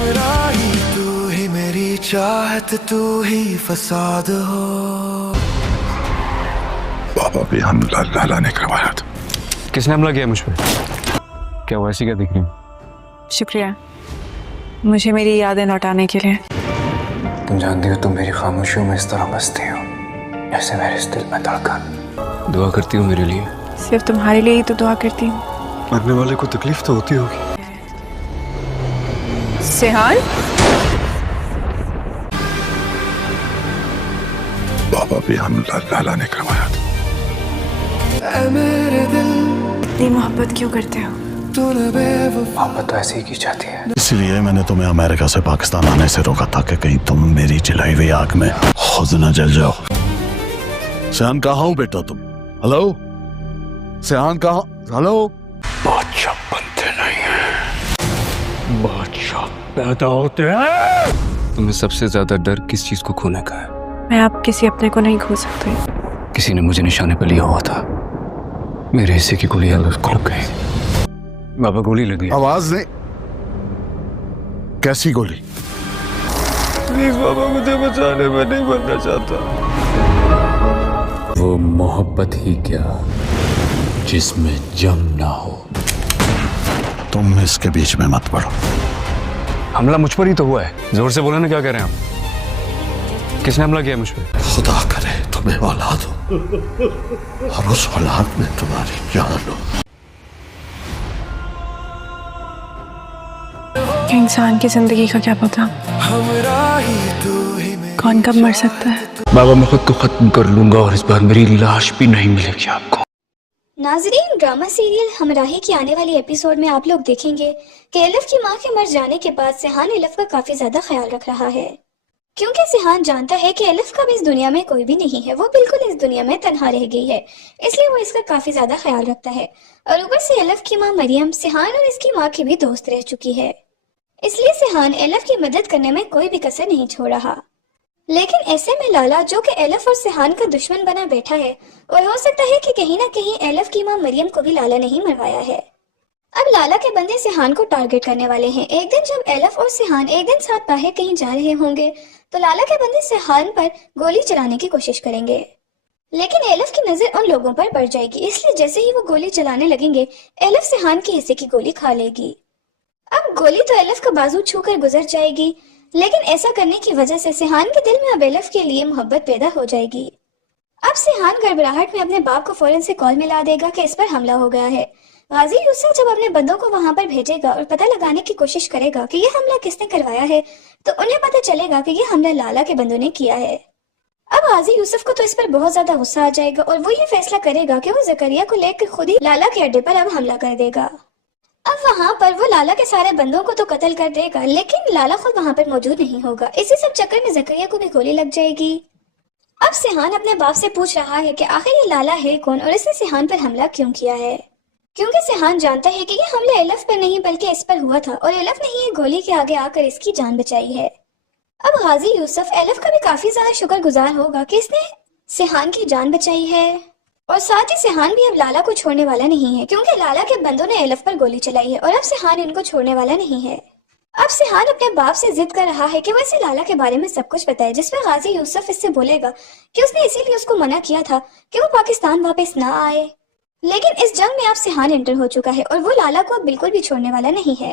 हमराही तू ही मेरी चाहत तू ही फसाद हो। बाबा भी हम लाला ने करवाया था। किसने हमला किया मुझ पे? क्या वैसी क्या दिख रही हूँ? शुक्रिया मुझे मेरी यादें लौटाने के लिए। तुम जानती हो तुम मेरी खामोशियों में इस तरह बसती हो जैसे मेरे इस दिल में धड़कन। दुआ करती हूँ मेरे लिए? सिर्फ तुम्हारे लिए ही तो दुआ करती हूँ। मरने वाले को तकलीफ तो होती होगी। सिहान बाबा भी हम लाला ने करवाया था। ऐ मेरे दिल इतनी मोहब्बत क्यों करते हो? तूने बेवफा मोहब्बत तो ऐसे ही की जाती है। इसलिए मैंने तुम्हें अमेरिका से पाकिस्तान आने से रोका था कि कहीं तुम मेरी जलाई हुई आग में खुद न जल जाओ। सिहान कहाँ हो बेटा तुम? हेलो सिहान कहाँ? हेलो। बादशाह बनते नहीं हैं, बादशाह पैदा होते हैं। तुम्हें सबसे ज्यादा डर किस चीज को खोने का है? मैं आप किसी अपने को नहीं खो सकती। किसी ने मुझे निशाने पर लिया हुआ था, मेरे हिस्से की गोली अलग लग गई। बाबा गोली लगी। आवाज नहीं। कैसी गोली? प्लीज बाबा मुझे बचाने, में नहीं बनना चाहता। वो मोहब्बत ही क्या जिसमें जंग ना हो। तुम इसके बीच में मत पड़ो। हमला मुझ पर ही तो हुआ है। जोर से बोला ना, क्या कह रहे हैं आप? किसने हमला किया मुझ पर? खुदा करे तुम्हें औलाद हो और उस औलाद में तुम्हारी जान हो। इंसान की जिंदगी का क्या पता हमराही तू ही मेरी कौन कब मर सकता है। बाबा मैं खुद को खत्म कर लूंगा और इस बार मेरी लाश भी नहीं मिलेगी आपको। नाजरीन, ड्रामा सीरियल हमराही की आने वाली एपिसोड में आप लोग देखेंगे कि एलिफ की मां के मर जाने के बाद सिहान एलिफ का काफी ज्यादा ख्याल रख रहा है, क्योंकि सिहान जानता है कि एलिफ का भी इस दुनिया में कोई भी नहीं है। वो बिल्कुल इस दुनिया में तन्हा रह गई है, इसलिए वो इसका काफी ज्यादा ख्याल रखता है। और ऊपर से एलिफ की मां मरियम सिहान और इसकी मां की भी दोस्त रह चुकी है, इसलिए सिहान एलिफ की मदद करने में कोई भी कसर नहीं छोड़ रहा। लेकिन ऐसे में लाला, जो कि एलिफ और सिहान का दुश्मन बना बैठा है, और हो सकता है कि कहीं ना कहीं एलिफ की मां मरियम को भी लाला नहीं मरवाया है। अब लाला के बंदे सिहान को टारगेट करने वाले हैं। एक दिन जब एलिफ और सिहान एक दिन साथ बाहर कहीं जा रहे होंगे तो लाला के बंदे सिहान पर गोली चलाने की कोशिश करेंगे, लेकिन एलिफ की नजर उन लोगों पर पड़ जाएगी, इसलिए जैसे ही वो गोली चलाने लगेंगे एलिफ सिहान के हिस्से की गोली खा लेगी। अब गोली तो एलिफ का बाजू छूकर गुजर जाएगी, लेकिन ऐसा करने की वजह से सिहान के दिल में अब एलिफ के लिए मोहब्बत पैदा हो जाएगी। अब सिहान गड़बड़ाहट में अपने बाप को फौरन से कॉल मिला देगा कि इस पर हमला हो गया है। गाजी यूसुफ जब अपने बंदों को वहां पर भेजेगा और पता लगाने की कोशिश करेगा कि यह हमला किसने करवाया है, तो उन्हें पता चलेगा कि यह हमला लाला के बंदों ने किया है। अब गाजी यूसुफ को तो इस पर बहुत ज्यादा गुस्सा आ जाएगा और वो ये फैसला करेगा कि वो जकरिया को लेकर खुद ही लाला के अड्डे पर अब हमला कर देगा। अब वहाँ पर वो लाला के सारे बंदों को तो कत्ल कर देगा, लेकिन लाला खुद वहाँ पर मौजूद नहीं होगा। इसी सब चक्कर में जकरिया को भी गोली लग जाएगी। अब सिहान अपने बाप से पूछ रहा है कि आखिर ये लाला है कौन और इसने सिहान पर हमला क्यों किया है, क्योंकि सिहान जानता है कि ये हमला एलिफ पर नहीं बल्कि इस पर हुआ था और एलिफ ने ही गोली के आगे आकर इसकी जान बचाई है। अब गाजी यूसुफ एलिफ का भी काफी ज्यादा शुक्रगुजार होगा कि इसने सिहान की जान बचाई है, और साथ ही सिहान भी अब लाला को छोड़ने वाला नहीं है, क्योंकि लाला के बंदों ने एलिफ पर गोली चलाई है और अब सिहान इनको छोड़ने वाला नहीं है। अब सिहान अपने बाप से जिद कर रहा है कि वो इसे लाला के बारे में सब कुछ बताए, जिसमें गाजी यूसुफ इससे बोलेगा कि उसने इसीलिए उसको मना किया था कि वो पाकिस्तान वापस ना आए। लेकिन इस जंग में अब सिहान एंटर हो चुका है और वो लाला को अब बिल्कुल भी छोड़ने वाला नहीं है।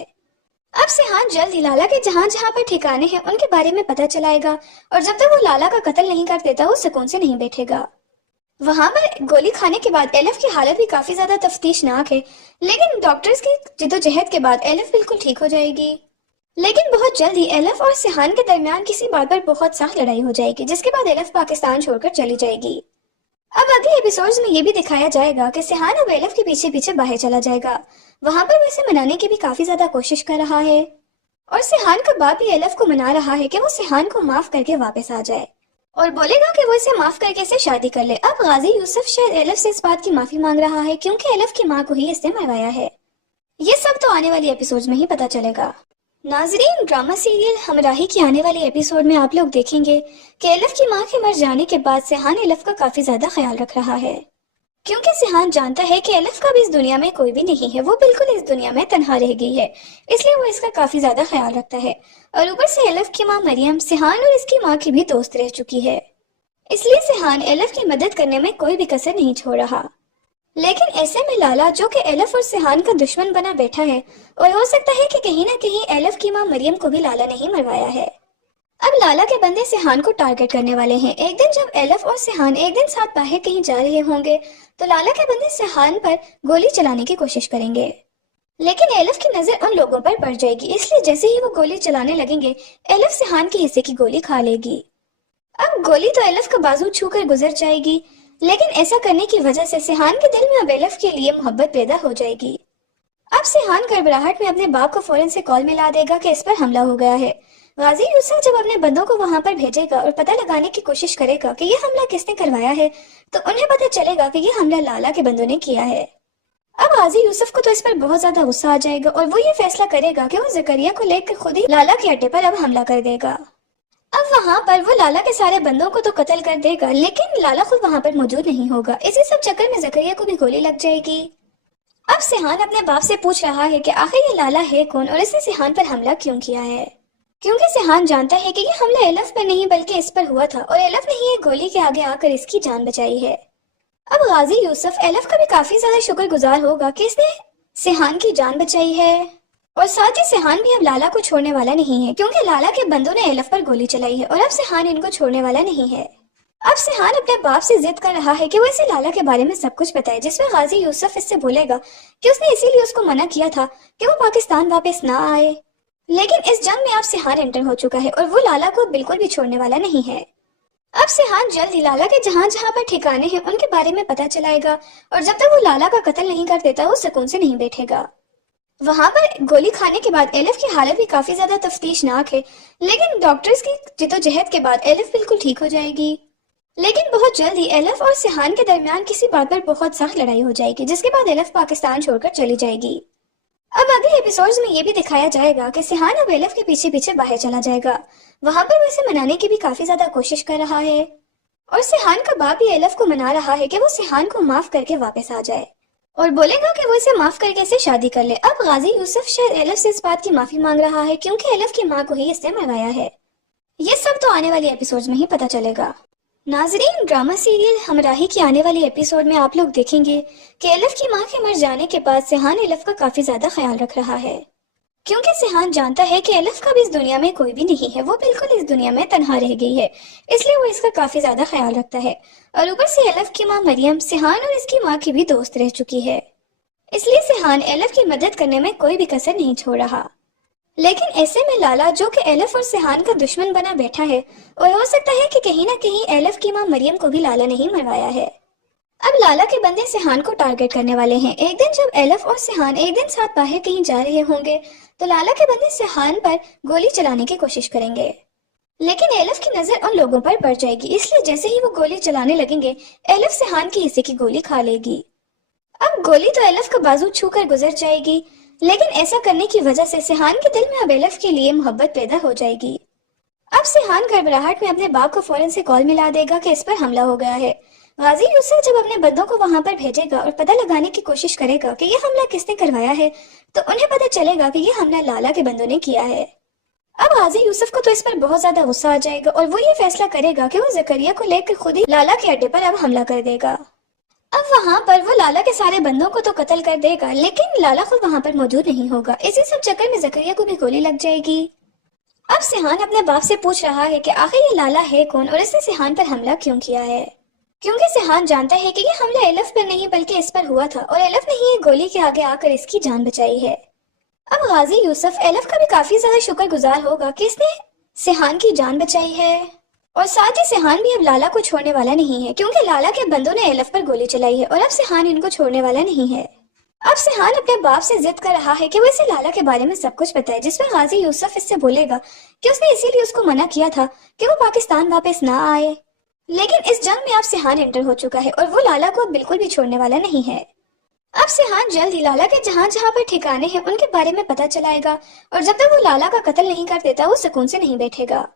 अब सिहान जल्द ही लाला के जहाँ जहाँ पर ठिकाने हैं उनके बारे में पता चलाएगा, और जब तक वो लाला का कत्ल नहीं कर देता वो सुकून से नहीं बैठेगा। वहां पर गोली खाने के बाद एलिफ की हालत भी काफी ज्यादा तफ्तीशनाक है, लेकिन डॉक्टर्स की जिद्दोजहद के बाद एलिफ बिल्कुल ठीक हो जाएगी। लेकिन बहुत जल्द ही एलिफ और सिहान के दरमियान किसी बात पर बहुत सख्त लड़ाई हो जाएगी, जिसके बाद एलिफ पाकिस्तान छोड़कर चली जाएगी। अब अगले एपिसोड्स में ये भी दिखाया जाएगा कि सिहान अब एलिफ के पीछे पीछे बाहर चला जाएगा। वहां पर वो इसे मनाने की भी काफी ज्यादा कोशिश कर रहा है, और सिहान का बाप भी एलिफ को मना रहा है कि वो सिहान को माफ करके वापस आ जाए, और बोलेगा कि वो इसे माफ करके इसे शादी कर ले। अब गाजी यूसुफ शायद एलिफ से इस बात की माफी मांग रहा है, क्योंकि एलिफ की माँ को ही इसने मरवाया है। ये सब तो आने वाली एपिसोड्स में ही पता चलेगा। नाजरीन, ड्रामा सीरियल हमराही की आने वाली एपिसोड में आप लोग देखेंगे कि एलिफ की माँ के मर जाने के बाद सिहान एलिफ का काफी ज्यादा ख्याल रख रहा है, क्योंकि सिहान जानता है कि एलिफ का भी इस दुनिया में कोई भी नहीं है, वो बिल्कुल इस दुनिया में तन्हा रह गई है, इसलिए वो इसका काफी ज्यादा ख्याल रखता है। और ऊपर से एलिफ की माँ मरियम सिहान और इसकी माँ की भी दोस्त रह चुकी है, इसलिए सिहान एलिफ की मदद करने में कोई भी कसर नहीं छोड़ रहा। लेकिन ऐसे में लाला, जो कि एलिफ और सिहान का दुश्मन बना बैठा है, और हो सकता है कि कहीं ना कहीं एलिफ की माँ मरियम को भी लाला नहीं मरवाया है। अब लाला के बंदे सिहान को टारगेट करने वाले हैं। एक दिन जब एलिफ और सिहान एक दिन साथ बाहर कहीं जा रहे होंगे तो लाला के बंदे सिहान पर गोली चलाने की कोशिश करेंगे, लेकिन एलिफ की नजर उन लोगों पर पड़ जाएगी, इसलिए जैसे ही वो गोली चलाने लगेंगे एलिफ सिहान के हिस्से की गोली खा लेगी। अब गोली तो एलिफ का बाजू छूकर गुजर जाएगी, लेकिन ऐसा करने की वजह से सिहान के दिल में अब एलिफ के लिए मोहब्बत पैदा हो जाएगी। अब सिहान गड़बड़ाहट में अपने बाप को फौरन से कॉल मिला देगा कि इस पर हमला हो गया है। गाजी यूसुफ जब अपने बंदों को वहां पर भेजेगा और पता लगाने की कोशिश करेगा कि ये हमला किसने करवाया है, तो उन्हें पता चलेगा कि ये हमला लाला के बंदों ने किया है। अब गाजी यूसुफ को तो इस पर बहुत ज्यादा गुस्सा आ जाएगा और वो ये फैसला करेगा कि वो जकरिया को लेकर खुद ही लाला के अड्डे पर अब हमला कर देगा। अब वहां पर वो लाला के सारे बंदों को तो कत्ल कर देगा, लेकिन लाला खुद वहां पर मौजूद नहीं होगा। इसी सब चक्कर में जकरिया को भी गोली लग जाएगी। अब सिहान अपने बाप से पूछ रहा है कि आखिर ये लाला है कौन और इसने सिहान पर हमला क्यों किया है, क्योंकि सिहान जानता है कि ये हमला एलिफ पर नहीं बल्कि इस पर हुआ था और एलिफ ने ही एक गोली के आगे आकर इसकी जान बचाई है। अब गाजी यूसुफ एलिफ का भी काफी ज्यादा शुक्रगुजार होगा कि इसने सिहान की जान बचाई है, और साथ ही सिहान भी अब लाला को छोड़ने वाला नहीं है, क्योंकि लाला के बंदों ने एलिफ पर गोली चलाई है और अब सिहान इनको छोड़ने वाला नहीं है। अब सिहान अपने बाप से जिद कर रहा है कि वो इसे लाला के बारे में सब कुछ बताए, जिसमें गाजी यूसुफ इससे बोलेगा कि उसने इसीलिए उसको मना किया था कि वो पाकिस्तान वापस ना आए। लेकिन इस जंग में अब सिहान एंटर हो चुका है और वो लाला को बिल्कुल भी छोड़ने वाला नहीं है। अब सिहान जल्द ही लाला के जहां जहां पर ठिकाने हैं उनके बारे में पता चलाएगा, और जब तक वो लाला का कत्ल नहीं कर देता वो सुकून से नहीं बैठेगा। वहां पर गोली खाने के बाद एलिफ की हालत भी काफी ज्यादा तफ्तीशनाक है, लेकिन डॉक्टर्स की जिद्दोजहद के बाद एलिफ बिल्कुल ठीक हो जाएगी। लेकिन बहुत जल्द ही एलिफ और सिहान के दरमियान किसी बात पर बहुत सख्त लड़ाई हो जाएगी, जिसके बाद एलिफ पाकिस्तान छोड़कर चली जाएगी। अब अगले एपिसोड्स में ये भी दिखाया जाएगा कि सिहान अब एलिफ के पीछे पीछे बाहर चला जाएगा। वहां पर वो इसे मनाने की भी काफी ज्यादा कोशिश कर रहा है, और सिहान का बाप भी एलिफ को मना रहा है कि वो सिहान को माफ करके वापस आ जाए, और बोलेगा कि वो इसे माफ करके इसे शादी कर ले। अब गाजी यूसुफ शायद एलिफ से इस बात की माफी मांग रहा है, क्योंकि एलिफ की माँ को ही इसने मरवाया है। ये सब तो आने वाली एपिसोड्स में ही पता चलेगा। नाजरीन, ड्रामा सीरियल हमराही की आने वाली एपिसोड में आप लोग देखेंगे कि एलिफ की माँ के मर जाने के बाद सिहान एलिफ का काफी ज्यादा ख्याल रख रहा है, क्योंकि सिहान जानता है कि एलिफ का भी इस दुनिया में कोई भी नहीं है, वो बिल्कुल इस दुनिया में तन्हा रह गई है, इसलिए वो इसका काफी ज्यादा ख्याल रखता है। और ऊपर से एलिफ की माँ मरियम सिहान और इसकी माँ की भी दोस्त रह चुकी है, इसलिए सिहान एलिफ की मदद करने में कोई भी कसर नहीं छोड़ रहा। लेकिन ऐसे में लाला, जो कि एलिफ और सिहान का दुश्मन बना बैठा है, और हो सकता है कि कहीं ना कहीं एलिफ की माँ मरियम को भी लाला नहीं मरवाया है। अब लाला के बंदे सिहान को टारगेट करने वाले हैं। एक दिन जब एलिफ और सिहान एक दिन साथ बाहर कहीं जा रहे होंगे तो लाला के बंदे सिहान पर गोली चलाने की कोशिश करेंगे, लेकिन एलिफ की नजर उन लोगों पर पड़ जाएगी, इसलिए जैसे ही वो गोली चलाने लगेंगे एलिफ सिहान के हिस्से की गोली खा लेगी। अब गोली तो एलिफ का बाजू छूकर गुजर जाएगी, लेकिन ऐसा करने की वजह से सिहान के दिल में अब एलिफ के लिए मोहब्बत पैदा हो जाएगी। अब सिहान गड़बड़ाहट में अपने बाप को फौरन से कॉल मिला देगा कि इस पर हमला हो गया है। गाजी यूसुफ जब अपने बंदों को वहां पर भेजेगा और पता लगाने की कोशिश करेगा कि ये हमला किसने करवाया है, तो उन्हें पता चलेगा कि ये हमला लाला के बंदों ने किया है। अब गाजी यूसुफ को तो इस पर बहुत ज्यादा गुस्सा आ जाएगा और वो ये फैसला करेगा कि वो जकरिया को लेकर खुद ही लाला के अड्डे पर अब हमला कर देगा। अब वहां पर वो लाला के सारे बंदों को तो कत्ल कर देगा, लेकिन लाला खुद वहां पर मौजूद नहीं होगा। इसी सब चक्कर में जकरिया को भी गोली लग जाएगी। अब सिहान अपने बाप से पूछ रहा है कि आखिर ये लाला है कौन और इसने सिहान पर हमला क्यों किया है, क्योंकि सिहान जानता है कि ये हमला एलिफ पर नहीं बल्कि इस पर हुआ था, और एलिफ ने ही एक गोली के आगे आकर इसकी जान बचाई है। अब गाजी यूसुफ एलिफ का भी काफी ज्यादा शुक्रगुजार होगा कि इसने सिहान की जान बचाई है, और साथ ही सिहान भी अब लाला को छोड़ने वाला नहीं है, क्योंकि लाला के बंदों ने एलिफ पर गोली चलाई है और अब सिहान इनको छोड़ने वाला नहीं है। अब सिहान अपने बाप से जिद कर रहा है कि वो इसे लाला के बारे में सब कुछ बताए, जिसमें गाजी यूसुफ इससे बोलेगा कि उसने इसीलिए उसको मना किया था कि वो पाकिस्तान वापस ना आए। लेकिन इस जंग में अब सिहान एंटर हो चुका है और वो लाला को बिल्कुल भी छोड़ने वाला नहीं है। अब सिहान जल्द ही लाला के जहां जहां पर ठिकाने हैं उनके बारे में पता चलाएगा, और जब तक वो लाला का कत्ल नहीं कर देता वो सुकून से नहीं बैठेगा।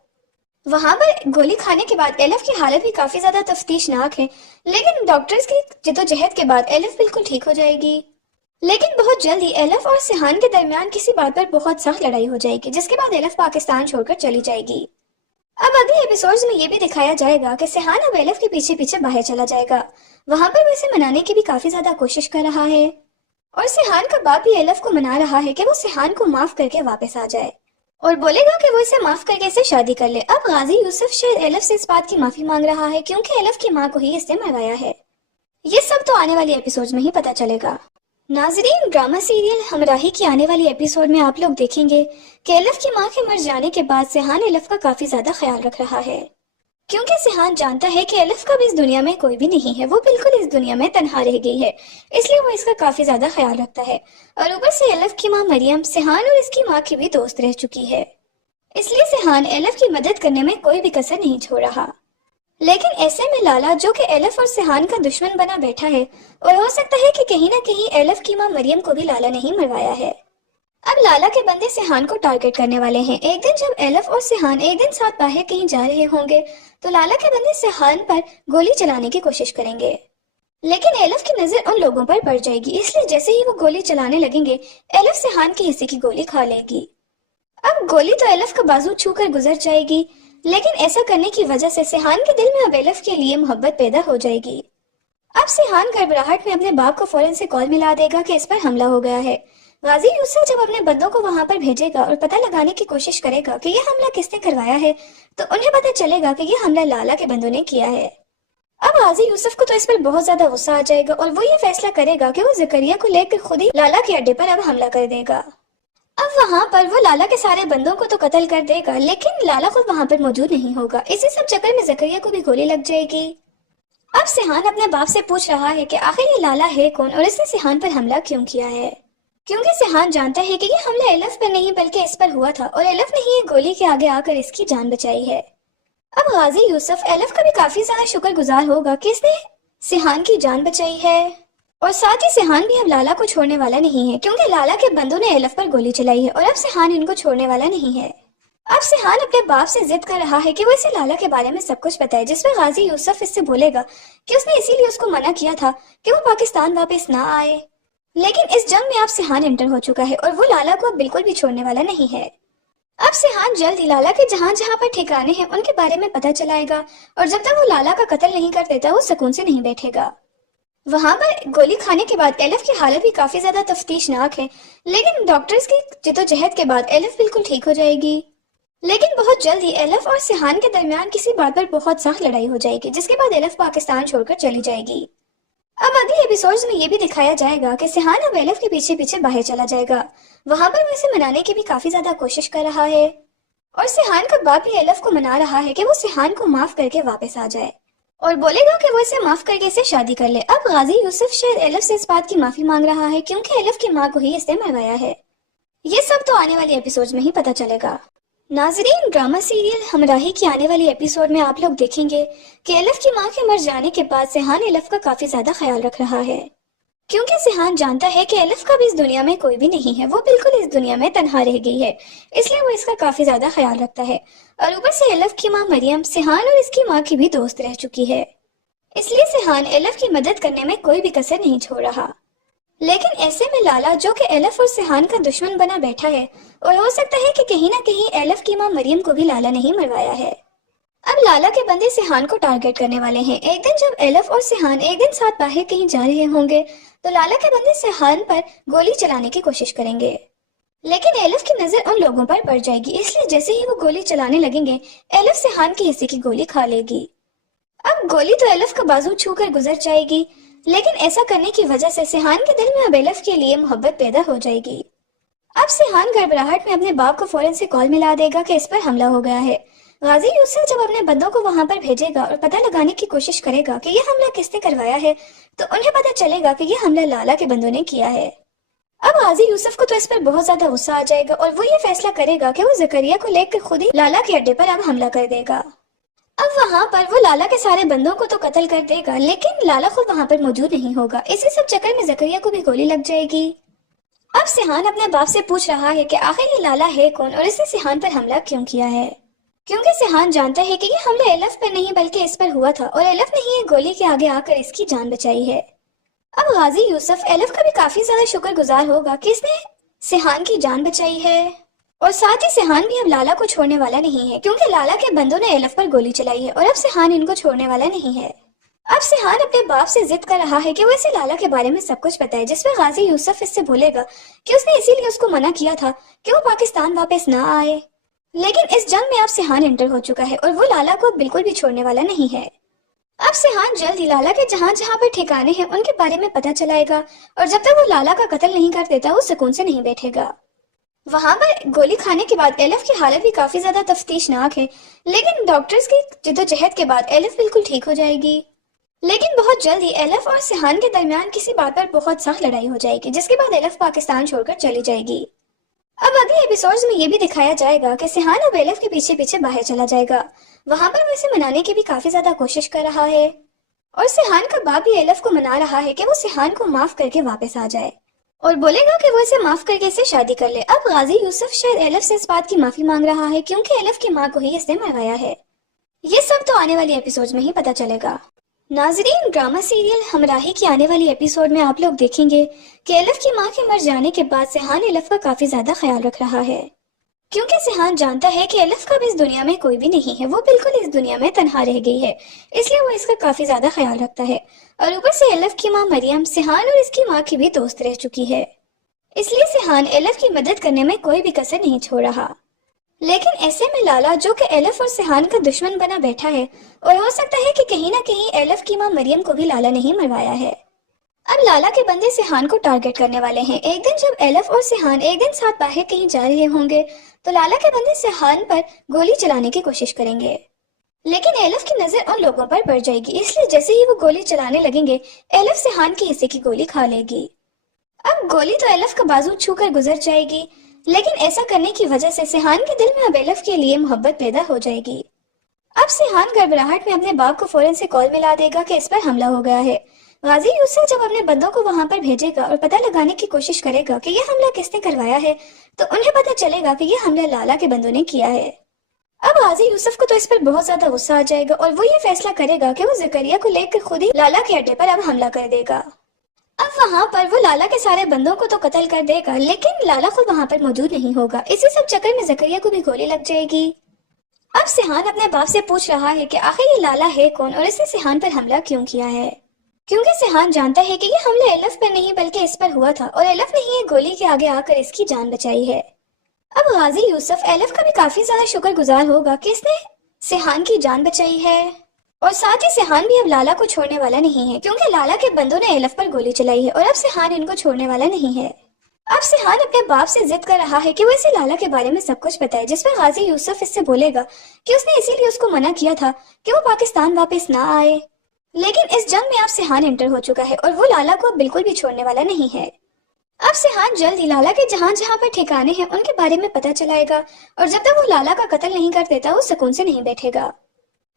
वहां पर गोली खाने के बाद एलिफ की हालत भी काफी ज्यादा तफ्तीशनाक है, लेकिन डॉक्टर्स की जद्दोजहद के बाद एलिफ बिल्कुल ठीक हो जाएगी। लेकिन बहुत जल्दी एलिफ और सिहान के दरमियान किसी बात पर बहुत सख्त लड़ाई हो जाएगी, जिसके बाद एलिफ पाकिस्तान छोड़कर चली जाएगी। अब अगले एपिसोड्स में ये भी दिखाया जाएगा कि सिहान अब एलिफ के पीछे पीछे बाहर चला जाएगा। वहां पर वो इसे मनाने की भी काफी ज्यादा कोशिश कर रहा है और सिहान का बाप भी एलिफ को मना रहा है कि वो सिहान को माफ करके वापस आ जाए और बोलेगा कि वो इसे माफ करके इसे शादी कर ले। अब गाजी यूसुफ शायद एलिफ से इस बात की माफी मांग रहा है, क्योंकि एलिफ की माँ को ही इसने मरवाया है। ये सब तो आने वाली एपिसोड्स में ही पता चलेगा। नाजरीन, ड्रामा सीरियल हमराही की आने वाली एपिसोड में आप लोग देखेंगे कि एलिफ की माँ के मर जाने के बाद सिहान एलिफ का काफी ज्यादा ख्याल रख रहा है, क्योंकि सिहान जानता है कि एलिफ का भी इस दुनिया में कोई भी नहीं है, वो बिल्कुल इस दुनिया में तन्हा रह गई है, इसलिए वो इसका काफी ज्यादा ख्याल रखता है। और ऊपर से एलिफ की माँ मरियम सिहान और इसकी माँ की भी दोस्त रह चुकी है, इसलिए सिहान एलिफ की मदद करने में कोई भी कसर नहीं छोड़ रहा। लेकिन ऐसे में लाला, जो कि एलिफ और सिहान का दुश्मन बना बैठा है, और हो सकता है कि कहीं ना कहीं एलिफ की माँ मरियम को भी लाला नहीं मरवाया है। अब लाला के बंदे सिहान को टारगेट करने वाले हैं। एक दिन जब एलिफ और सिहान एक दिन साथ बाहर कहीं जा रहे होंगे तो लाला के बंदे सिहान पर गोली चलाने की कोशिश करेंगे, लेकिन एलिफ की नजर उन लोगों पर पड़ जाएगी, इसलिए जैसे ही वो गोली चलाने लगेंगे एलिफ सिहान के हिस्से की गोली खा लेगी। अब गोली तो एलिफ का बाजू छूकर गुजर जाएगी, लेकिन ऐसा करने की वजह से सिहान के दिल में अब एलिफ के लिए मोहब्बत पैदा हो जाएगी। अब सिहान घबराहट में अपने बाप को फौरन से कॉल मिला देगा कि इस पर हमला हो गया है। गाजी यूसुफ जब अपने बंदों को वहां पर भेजेगा और पता लगाने की कोशिश करेगा कि यह हमला किसने करवाया है, तो उन्हें पता चलेगा कि यह हमला लाला के बंदों ने किया है। अब गाजी यूसुफ को तो इस पर बहुत ज्यादा गुस्सा आ जाएगा और वो ये फैसला करेगा कि वो जकरिया को लेकर खुद ही लाला के अड्डे पर अब हमला कर देगा। अब वहां पर वो लाला के सारे बंदों को तो कत्ल कर देगा, लेकिन लाला खुद वहां पर मौजूद नहीं होगा। इसी सब चक्कर में जकरिया को भी गोली लग जाएगी। अब सिहान अपने बाप से पूछ रहा है कि आखिर ये लाला है कौन और इसने सिहान पर हमला क्यों किया है, क्योंकि सिहान जानता है कि ये हमला एलिफ पर नहीं बल्कि इस पर हुआ था और एलिफ ने ही गोली के आगे आकर इसकी जान बचाई है। अब गाजी यूसुफ एलिफ का भी काफी ज्यादा शुक्रगुजार होगा कि इसने सिहान की जान बचाई है, और साथ ही सिहान भी अब लाला को छोड़ने वाला नहीं है, क्योंकि लाला के बंदों ने एलिफ पर गोली चलाई है और अब सिहान इनको छोड़ने वाला नहीं है। अब सिहान अपने बाप से जिद कर रहा है कि वो इसे लाला के बारे में सब कुछ बताए, जिसमें गाजी यूसुफ इससे बोलेगा कि उसने इसीलिए उसको मना किया था कि वो पाकिस्तान वापस ना आए। लेकिन इस जंग में अब सिहान एंटर हो चुका है और वो लाला को अब बिल्कुल भी छोड़ने वाला नहीं है। अब सिहान जल्द ही लाला के जहां जहां पर ठिकाने हैं उनके बारे में पता चलाएगा, और जब तक वो लाला का कत्ल नहीं कर देता वो सुकून से नहीं बैठेगा। वहां पर गोली खाने के बाद एलिफ की हालत भी काफी ज्यादा तफ्तीशनाक है, लेकिन डॉक्टर्स की जद्दोजहद के बाद एलिफ बिल्कुल ठीक हो जाएगी। लेकिन बहुत जल्द ही एलिफ और सिहान के दरमियान किसी बात पर बहुत सख्त लड़ाई हो जाएगी, जिसके बाद एलिफ पाकिस्तान छोड़कर चली जाएगी। अब अगले एपिसोड्स में ये भी दिखाया जाएगा कि सिहान अब एलिफ के पीछे पीछे बाहर चला जाएगा। वहां पर वो इसे मनाने की भी काफी ज्यादा कोशिश कर रहा है, और सिहान का बाप भी एलिफ को मना रहा है कि वो सिहान को माफ करके वापस आ जाए, और बोलेगा कि वो इसे माफ करके इसे शादी कर ले। अब गाजी यूसुफ शायद एलिफ से इस बात की माफी मांग रहा है, क्योंकि एलिफ की माँ को ही इसने मरवाया है। ये सब तो आने वाली एपिसोड्स में ही पता चलेगा। नाजरीन, ड्रामा सीरियल हमराही की आने वाली एपिसोड में आप लोग देखेंगे कि एलिफ की माँ के मर जाने के बाद सिहान एलिफ का काफी ज्यादा ख्याल रख रहा है, क्योंकि सिहान जानता है कि एलिफ का भी इस दुनिया में कोई भी नहीं है, वो बिल्कुल इस दुनिया में तन्हा रह गई है, इसलिए वो इसका काफी ज्यादा ख्याल रखता है। और ऊपर से एलिफ की माँ मरियम सिहान और इसकी माँ की भी दोस्त रह चुकी है, इसलिए सिहान एलिफ की मदद करने में कोई भी कसर नहीं छोड़ रहा। लेकिन ऐसे में लाला, जो कि एलिफ और सिहान का दुश्मन बना बैठा है, और हो सकता है कि कहीं ना कहीं एलिफ की माँ मरियम को भी लाला नहीं मरवाया है। अब लाला के बंदे सिहान को टारगेट करने वाले हैं। एक दिन जब एलिफ और सिहान एक दिन साथ बाहर कहीं जा रहे होंगे तो लाला के बंदे सिहान पर गोली चलाने की कोशिश करेंगे, लेकिन एलिफ की नजर उन लोगों पर पड़ जाएगी, इसलिए जैसे ही वो गोली चलाने लगेंगे एलिफ सिहान के हिस्से की गोली खा लेगी। अब गोली तो एलिफ का बाजू छूकर गुजर जाएगी, लेकिन ऐसा करने की वजह से सिहान के दिल में अब एलिफ के लिए मोहब्बत पैदा हो जाएगी। अब सिहान घबराहट में अपने बाप को फौरन से कॉल मिला देगा कि इस पर हमला हो गया है। गाजी यूसुफ जब अपने बंदों को वहां पर भेजेगा और पता लगाने की कोशिश करेगा कि यह हमला किसने करवाया है, तो उन्हें पता चलेगा कि यह हमला लाला के बंदों ने किया है। अब गाजी यूसुफ को तो इस पर बहुत ज्यादा गुस्सा आ जाएगा और वो ये फैसला करेगा कि वो जकरिया को लेकर खुद ही लाला के अड्डे पर अब हमला कर देगा। अब वहां पर वो लाला के सारे बंदों को तो कत्ल कर देगा, लेकिन लाला खुद वहां पर मौजूद नहीं होगा। इसी सब चक्कर में जकरिया को भी गोली लग जाएगी। अब सिहान अपने बाप से पूछ रहा है कि आखिर ये लाला है कौन और इसने सिहान पर हमला क्यों किया है, क्योंकि सिहान जानता है कि ये हमला एलफ पर नहीं बल्कि इस पर हुआ था और एलफ ने ही एक गोली के आगे आकर इसकी जान बचाई है। अब गाजी यूसुफ एलफ का भी काफी ज्यादा शुक्रगुजार होगा कि इसने सिहान की जान बचाई है, और साथ ही सिहान भी अब लाला को छोड़ने वाला नहीं है, क्योंकि लाला के बंदों ने एलफ पर गोली चलाई है और अब सिहान इनको छोड़ने वाला नहीं है। अब सिहान अपने बाप से जिद कर रहा है कि वो इसे लाला के बारे में सब कुछ बताए, जिसमें गाजी यूसुफ इससे भूलेगा कि उसने इसीलिए उसको मना किया था कि वो पाकिस्तान वापस ना आए। लेकिन इस जंग में अब सिहान एंटर हो चुका है और वो लाला को बिल्कुल भी छोड़ने वाला नहीं है। अब सिहान जल्द ही लाला के जहाँ जहाँ पर ठिकाने हैं उनके बारे में पता चलाएगा, और जब तक वो लाला का कत्ल नहीं कर देता वो सुकून से नहीं बैठेगा। वहां पर गोली खाने के बाद एलफ की हालत भी काफी ज्यादा तफ्तीशनाक है, लेकिन डॉक्टर्स की जद्दोजहद के बाद एलफ बिल्कुल ठीक हो जाएगी। लेकिन बहुत जल्द ही एलफ और सिहान के दरमियान किसी बात पर बहुत सख्त लड़ाई हो जाएगी, जिसके बाद एलफ पाकिस्तान छोड़कर चली जाएगी। अब अगले एपिसोड्स में ये भी दिखाया जाएगा कि सिहान अब एलफ के पीछे पीछे बाहर चला जाएगा। वहां पर वो इसे मनाने की भी काफी ज्यादा कोशिश कर रहा है, और सिहान का बाप भी एलफ को मना रहा है कि वो सिहान को माफ करके वापस आ जाए, और बोलेगा कि वो इसे माफ करके इससे शादी कर ले। अब गाजी यूसुफ शायद एलफ से इस बात की माफी मांग रहा है, क्योंकि एलफ की माँ को ही इसने मरवाया है। ये सब तो आने वाली एपिसोड में ही पता चलेगा। नाजरीन, ड्रामा सीरियल हमराही की आने वाली एपिसोड में आप लोग देखेंगे कि एलफ की माँ के मर जाने के बाद सिहान एलफ का काफी ज्यादा ख्याल रख रहा है, क्योंकि सिहान जानता है कि एलफ का भी इस दुनिया में कोई भी नहीं है, वो बिल्कुल इस दुनिया में तन्हा रह गई है, इसलिए वो इसका काफी ज्यादा ख्याल रखता है। और ऊपर से एलफ की माँ मरियम सिहान और इसकी माँ की भी दोस्त रह चुकी है, इसलिए सिहान एलफ की मदद करने में कोई भी कसर नहीं छोड़ रहा। लेकिन ऐसे में लाला, जो कि एलफ और सिहान का दुश्मन बना बैठा है, और हो सकता है कि कहीं ना कहीं एलफ की माँ मरियम को भी लाला नहीं मरवाया है। अब लाला के बंदे सिहान को टारगेट करने वाले हैं। एक दिन जब एलफ और सिहान एक दिन साथ बाहर कहीं जा रहे होंगे तो लाला के बंदे सिहान पर गोली चलाने की कोशिश करेंगे, लेकिन एलफ की नजर उन लोगों पर पड़ जाएगी, इसलिए जैसे ही वो गोली चलाने लगेंगे एलफ सिहान के हिस्से की गोली खा लेगी। अब गोली तो एलफ का बाजू छूकर गुजर जाएगी, लेकिन ऐसा करने की वजह से सिहान के दिल में अब एलफ के लिए मोहब्बत पैदा हो जाएगी। अब सिहान घबराहट में अपने बाप को फौरन से कॉल मिला देगा कि इस पर हमला हो गया है। गाजी यूसुफ जब अपने बंदों को वहां पर भेजेगा और पता लगाने की कोशिश करेगा कि यह हमला किसने करवाया है, तो उन्हें पता चलेगा कि यह हमला लाला के बंदों ने किया है। अब गाजी यूसुफ को तो इस पर बहुत ज्यादा गुस्सा आ जाएगा, और वो ये फैसला करेगा कि वो जकरिया को लेकर खुद ही लाला के अड्डे पर अब हमला कर देगा। अब वहाँ पर वो लाला के सारे बंदों को तो कत्ल कर देगा, लेकिन लाला खुद वहाँ पर मौजूद नहीं होगा। इसी सब चक्कर में जकरिया को भी गोली लग जाएगी। अब सिहान अपने बाप से पूछ रहा है कि आखिर ये लाला है कौन और इसने सिहान पर हमला क्यों किया है, क्योंकि सिहान जानता है कि ये हमला एलफ पर नहीं बल्कि इस पर हुआ था, और एलफ ने ही एक गोली के आगे आकर इसकी जान बचाई है। अब गाजी यूसुफ एलफ का भी काफी ज्यादा शुक्रगुजार होगा कि इसने सिहान की जान बचाई है, और साथ ही सिहान भी अब लाला को छोड़ने वाला नहीं है, क्योंकि लाला के बंदों ने एलफ पर गोली चलाई है और अब सिहान इनको छोड़ने वाला नहीं है। अब सिहान अपने बाप से जिद कर रहा है कि वो इसे लाला के बारे में सब कुछ बताए, जिसमें गाजी यूसुफ इससे बोलेगा कि उसने इसीलिए उसको मना किया था कि वो पाकिस्तान वापस ना आए। लेकिन इस जंग में अब सिहान एंटर हो चुका है और वो लाला को अब बिल्कुल भी छोड़ने वाला नहीं है। अब सिहान जल्द ही लाला के जहाँ जहाँ पर ठिकाने हैं उनके बारे में पता चलाएगा, और जब तक वो लाला का कत्ल नहीं कर देता वो सुकून से नहीं बैठेगा।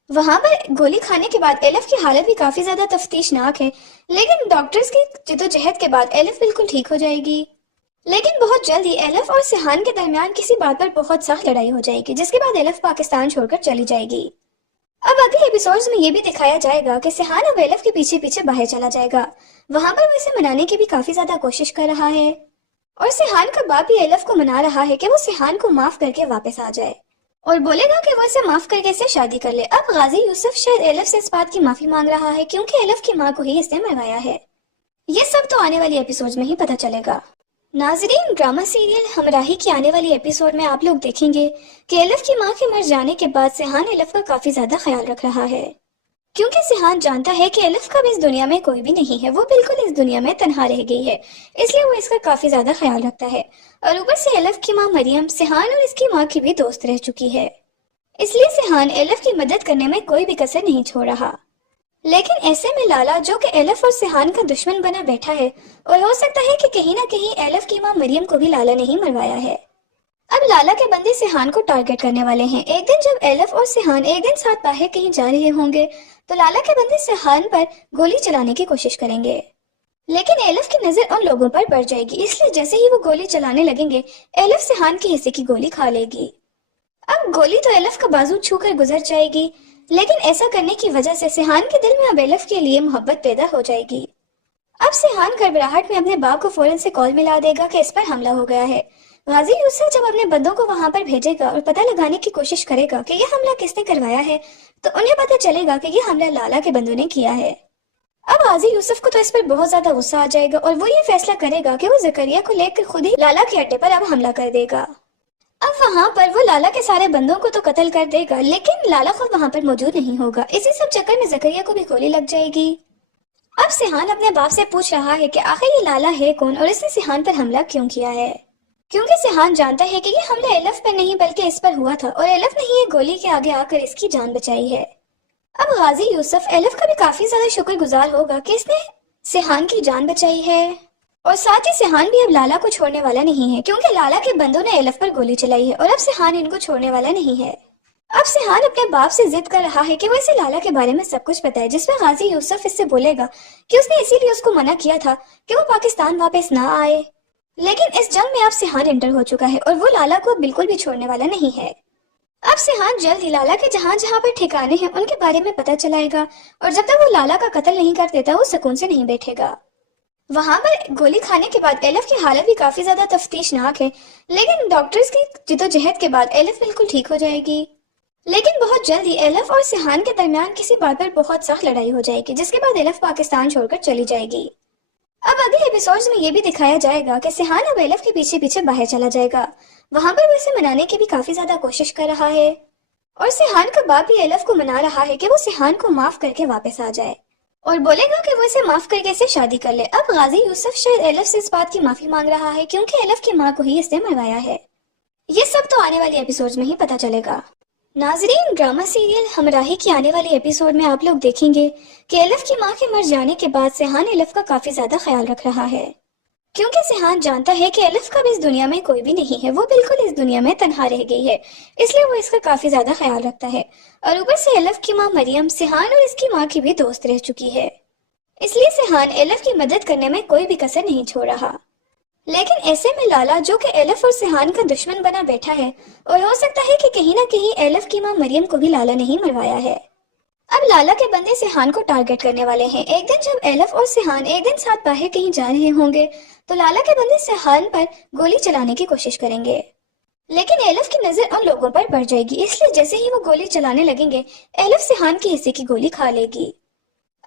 वहां पर गोली खाने के बाद एलफ की हालत भी काफी ज्यादा तफ्तीशनाक है, लेकिन डॉक्टर्स की जद्दोजहद के बाद एलफ बिल्कुल ठीक हो जाएगी। लेकिन बहुत जल्द ही एलफ और सिहान के दरमियान किसी बात पर बहुत सख्त लड़ाई हो जाएगी, जिसके बाद एलफ पाकिस्तान छोड़कर चली जाएगी। अब अगले एपिसोड्स में ये भी दिखाया जाएगा कि सिहान अब एलफ के पीछे पीछे बाहर चला जाएगा। वहां पर वो इसे मनाने की भी काफी ज्यादा कोशिश कर रहा है, और सिहान का बाप भी एलफ को मना रहा है कि वो सिहान को माफ करके वापस आ जाए, और बोलेगा कि वो इसे माफ करके इससे शादी कर ले। अब गाजी यूसुफ शायद एलफ से इस बात की माफी मांग रहा है, क्योंकि एलफ की माँ को ही इसने मरवाया है। ये सब तो आने वाली एपिसोड में ही पता चलेगा। नाजरीन, ड्रामा सीरियल हमराही की आने वाली एपिसोड में आप लोग देखेंगे कि एलफ की माँ के मर जाने के बाद सिहान एलफ का काफी ज्यादा ख्याल रख रहा है, क्योंकि सिहान जानता है कि एलफ का भी इस दुनिया में कोई भी नहीं है, वो बिल्कुल इस दुनिया में तन्हा रह गई है, इसलिए वो इसका काफी ज्यादा ख्याल रखता है। और ऊपर से एलफ की माँ मरियम सिहान और इसकी माँ की भी दोस्त रह चुकी है, इसलिए सिहान एलफ की मदद करने में कोई भी कसर नहीं छोड़ रहा। लेकिन ऐसे में लाला, जो कि एलफ और सिहान का दुश्मन बना बैठा है, और हो सकता है कि कहीं ना कहीं एलफ की माँ मरियम को भी लाला नहीं मरवाया है। अब लाला के बंदे सिहान को टारगेट करने वाले हैं। एक दिन जब एलफ और सिहान एक दिन साथ बाहर कहीं जा रहे होंगे तो लाला के बंदे सिहान पर गोली चलाने की कोशिश करेंगे, लेकिन एलफ की नजर उन लोगों पर पड़ जाएगी, इसलिए जैसे ही वो गोली चलाने लगेंगे एलफ सिहान के हिस्से की गोली खा लेगी। अब गोली तो एलफ का बाजू छू कर गुजर जाएगी, लेकिन ऐसा करने की वजह से सिहान के दिल में अब एलफ के लिए मोहब्बत पैदा हो जाएगी। अब सिहान गड़बड़ाहट में अपने बाप को फौरन से कॉल मिला देगा कि इस पर हमला हो गया है। गाजी यूसुफ जब अपने बंदों को वहां पर भेजेगा और पता लगाने की कोशिश करेगा कि यह हमला किसने करवाया है, तो उन्हें पता चलेगा कि यह हमला लाला के बंदों ने किया है। अब गाजी यूसुफ को तो इस पर बहुत ज्यादा गुस्सा आ जाएगा और वो ये फैसला करेगा कि वो जकरिया को लेकर खुद ही लाला के अड्डे पर अब हमला कर देगा। अब वहां पर वो लाला के सारे बंदों को तो कत्ल कर देगा, लेकिन लाला खुद वहां पर मौजूद नहीं होगा। इसी सब चक्कर में जकरिया को भी गोली लग जाएगी। अब सिहान अपने बाप से पूछ रहा है कि आखिर ये लाला है कौन और इसने सिहान पर हमला क्यों किया है, क्योंकि सिहान जानता है कि ये हमला एलफ पर नहीं बल्कि इस पर हुआ था और एलफ ने ही ये गोली के आगे आकर इसकी जान बचाई है। अब गाजी यूसुफ एलफ का भी काफी ज्यादा शुक्रगुजार होगा कि इसने सिहान की जान बचाई है, और साथ ही सिहान भी अब लाला को छोड़ने वाला नहीं है, क्योंकि लाला के बंदों ने एलफ पर गोली चलाई है और अब सिहान इनको छोड़ने वाला नहीं है। अब सिहान अपने बाप से जिद कर रहा है कि वो इसे लाला के बारे में सब कुछ पता है, जिसमें गाजी यूसुफ इससे बोलेगा कि उसने इसीलिए उसको मना किया था कि वो पाकिस्तान वापस ना आए। लेकिन इस जंग में अब सिहान एंटर हो चुका है और वो लाला को बिल्कुल भी छोड़ने वाला नहीं है। अब सिहान जल्द ही लाला के जहां जहां पर ठिकाने हैं उनके बारे में पता चलाएगा, और जब तक वो लाला का कत्ल नहीं कर देता वो सुकून से नहीं बैठेगा। वहां पर गोली खाने के बाद एलफ की हालत भी काफी ज्यादा तफ्तीशनाक है, लेकिन डॉक्टर्स की जिद्दोजहद के बाद एलफ बिल्कुल ठीक हो जाएगी। लेकिन बहुत जल्द ही एलफ और सिहान के दरमियान किसी बात पर बहुत सख्त लड़ाई हो जाएगी, जिसके बाद एलफ पाकिस्तान छोड़कर चली जाएगी। अब अगले एपिसोड्स में ये भी दिखाया जाएगा कि सिहान अब एलफ के पीछे पीछे बाहर चला जाएगा। वहां पर वो इसे मनाने की भी काफी ज्यादा कोशिश कर रहा है, और सिहान का बाप भी एलफ को मना रहा है कि वो सिहान को माफ करके वापस आ जाए, और बोलेगा कि वो इसे माफ करके इसे शादी कर ले। अब गाजी यूसुफ शायद एलफ से इस बात की माफी मांग रहा है, क्योंकि एलफ की माँ को ही इसने मरवाया है। ये सब तो आने वाले एपिसोड्स में ही पता चलेगा। नाजरीन, ड्रामा सीरियल हमराही की आने वाले एपिसोड में आप लोग देखेंगे कि एलफ की मां के मर जाने के बाद सिहान एलफ का काफी ज्यादा ख्याल रख रहा है, क्योंकि सिहान जानता है कि एलफ का भी इस दुनिया में कोई भी नहीं है, वो बिल्कुल इस दुनिया में तन्हा रह गई है, इसलिए वो इसका काफी ज्यादा ख्याल रखता है। और ऊपर से एलफ की मां मरियम सिहान और इसकी मां की भी दोस्त रह चुकी है, इसलिए सिहान एलफ की मदद करने में कोई भी कसर नहीं छोड़ रहा। लेकिन ऐसे में लाला, जो कि एलफ और सिहान का दुश्मन बना बैठा है, और हो सकता है कि कहीं ना कहीं एलफ की मां मरियम को भी लाला नहीं मरवाया है। अब लाला के बंदे सिहान को टारगेट करने वाले हैं। एक दिन जब एलफ और सिहान एक दिन साथ बाहर कहीं जा रहे होंगे, तो लाला के बंदे सिहान पर गोली चलाने की कोशिश करेंगे, लेकिन एलफ की नजर उन लोगों पर पड़ जाएगी, इसलिए जैसे ही वो गोली चलाने लगेंगे एलफ सिहान के हिस्से की गोली खा लेगी।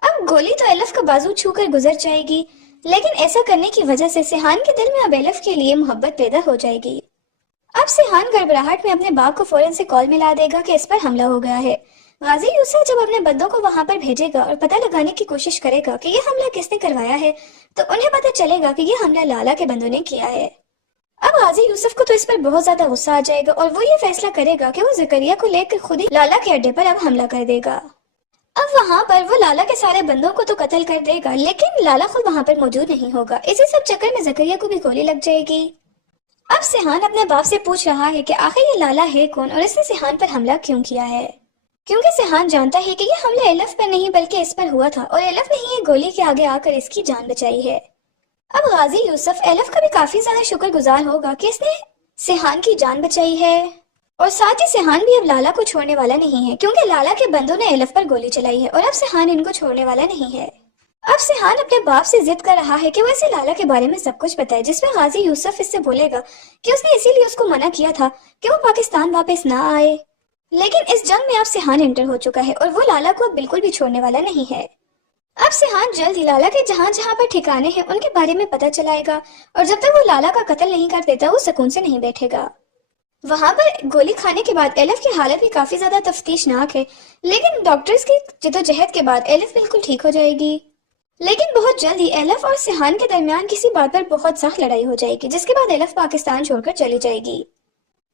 अब गोली तो एलफ का बाजू छू कर गुजर जाएगी, लेकिन ऐसा करने की वजह से सिहान के दिल में अब एलफ के लिए मोहब्बत पैदा हो जाएगी। अब सिहान गड़बड़ाहट में अपने बाप को फौरन से कॉल मिला देगा कि इस पर हमला हो गया है। गाजी यूसुफ जब अपने बंदों को वहां पर भेजेगा और पता लगाने की कोशिश करेगा कि यह हमला किसने करवाया है, तो उन्हें पता चलेगा कि यह हमला लाला के बंदों ने किया है। अब गाजी यूसुफ को तो इस पर बहुत ज्यादा गुस्सा आ जाएगा, और वो ये फैसला करेगा कि वो जकरिया को लेकर खुद ही लाला के अड्डे पर अब हमला कर देगा। अब वहां पर वो लाला के सारे बंदों को तो कत्ल कर देगा, लेकिन लाला खुद वहां पर मौजूद नहीं होगा। इसी सब चक्कर में जकरिया को भी गोली लग जाएगी। अब सिहान अपने बाप से पूछ रहा है कि आखिर ये लाला है कौन और इसने सिहान पर हमला क्यों किया है, क्योंकि सिहान जानता है कि ये हमला एलफ पर नहीं बल्कि इस पर हुआ था, और एलफ ने ही ये गोली के आगे आकर इसकी जान बचाई है। अब गाजी यूसुफ एलफ का भी काफी ज्यादा शुक्रगुजार होगा कि इसने सिहान की जान बचाई है, और साथ ही सिहान भी अब लाला को छोड़ने वाला नहीं है, क्योंकि लाला के बंदों ने एलफ पर गोली चलाई है, और अब सिहान इनको छोड़ने वाला नहीं है। अब सिहान अपने बाप से जिद कर रहा है कि वो इसे लाला के बारे में सब कुछ पता है, जिसमें गाजी यूसुफ इससे बोलेगा कि उसने इसीलिए उसको मना किया था कि वो पाकिस्तान वापस ना आए। लेकिन इस जंग में अब सिहान एंटर हो चुका है, और वो लाला को अब बिल्कुल भी छोड़ने वाला नहीं है। अब सिहान जल्द ही लाला के जहां जहां पर ठिकाने हैं उनके बारे में पता चलाएगा, और जब तक वो लाला का कत्ल नहीं कर देता वो सुकून से नहीं बैठेगा। वहां पर गोली खाने के बाद एलफ की हालत भी काफी ज्यादा तफ्तीशनाक है, लेकिन डॉक्टर्स की जिद्दोजहद के बाद एलफ बिल्कुल ठीक हो जाएगी। लेकिन बहुत जल्द ही एलफ और सिहान के दरमियान किसी बात पर बहुत सख्त लड़ाई हो जाएगी, जिसके बाद एलफ पाकिस्तान छोड़कर चली जाएगी।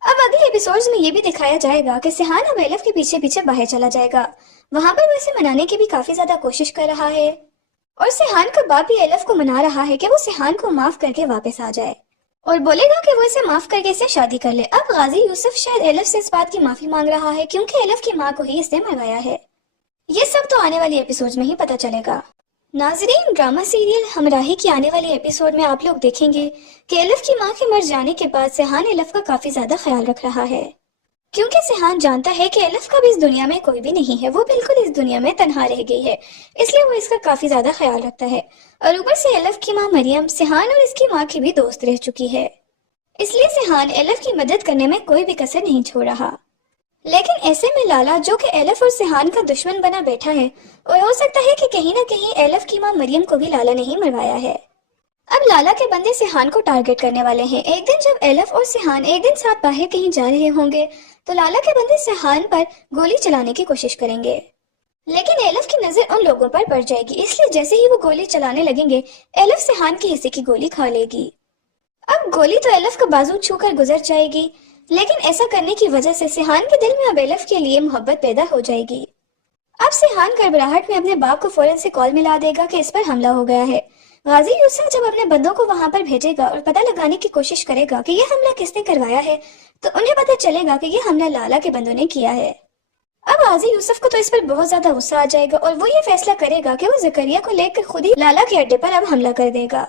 अब अगले एपिसोड्स में ये भी दिखाया जाएगा कि सिहान अब एलफ के पीछे पीछे बाहर चला जाएगा। वहां पर वो इसे मनाने की भी काफी ज्यादा कोशिश कर रहा है, और सिहान का बाप भी एलफ को मना रहा है कि वो सिहान को माफ करके वापस आ जाए, और बोलेगा कि वो इसे माफ करके इसे शादी कर ले। अब गाजी यूसुफ शायद एलफ से इस बात की माफी मांग रहा है, क्योंकि एलफ की माँ को ही इसने मरवाया है। ये सब तो आने वाली एपिसोड में ही पता चलेगा। नाजरीन, ड्रामा सीरियल हमराही की आने वाले एपिसोड में आप लोग देखेंगे कि एलफ की मां के मर जाने के बाद सिहान एलफ का काफी ज्यादा ख्याल रख रहा है, क्योंकि सिहान जानता है कि एलिफ का भी इस दुनिया में कोई भी नहीं है, वो बिल्कुल इस दुनिया में तन्हा रह गई है, इसलिए वो इसका काफी ज्यादा ख्याल रखता है। और ऊपर से एलिफ की माँ मरियम सिहान और इसकी माँ की भी दोस्त रह चुकी है, इसलिए सिहान एलिफ की मदद करने में कोई भी कसर नहीं छोड़ रहा। लेकिन ऐसे में लाला, जो कि एलिफ और सिहान का दुश्मन बना बैठा है, और हो सकता है कि कहीं ना कहीं एलिफ की माँ मरियम को भी लाला नहीं मरवाया है। अब लाला के बंदे सिहान को टारगेट करने वाले हैं। एक दिन जब एलिफ और सिहान एक दिन साथ बाहर कहीं जा रहे होंगे तो लाला के बंदे सिहान पर गोली चलाने की कोशिश करेंगे, लेकिन एलिफ की नजर उन लोगों पर पड़ जाएगी, इसलिए जैसे ही वो गोली चलाने लगेंगे एलिफ सिहान के हिस्से की गोली खा लेगी। अब गोली तो एलिफ का बाजू छूकर गुजर जाएगी, लेकिन ऐसा करने की वजह से सिहान के दिल में अब एलिफ के लिए मोहब्बत पैदा हो जाएगी। अब सिहान घबराहट में अपने बाप को फौरन से कॉल मिला देगा कि इस पर हमला हो गया है। गाजी यूसुफ जब अपने बंदों को वहां पर भेजेगा और पता लगाने की कोशिश करेगा कि यह हमला किसने करवाया है, तो उन्हें पता चलेगा कि यह हमला लाला के बंदों ने किया है। अब गाजी यूसुफ को तो इस पर बहुत ज्यादा गुस्सा आ जाएगा और वो ये फैसला करेगा कि वो जकरिया को लेकर खुद ही लाला के अड्डे पर अब हमला कर देगा।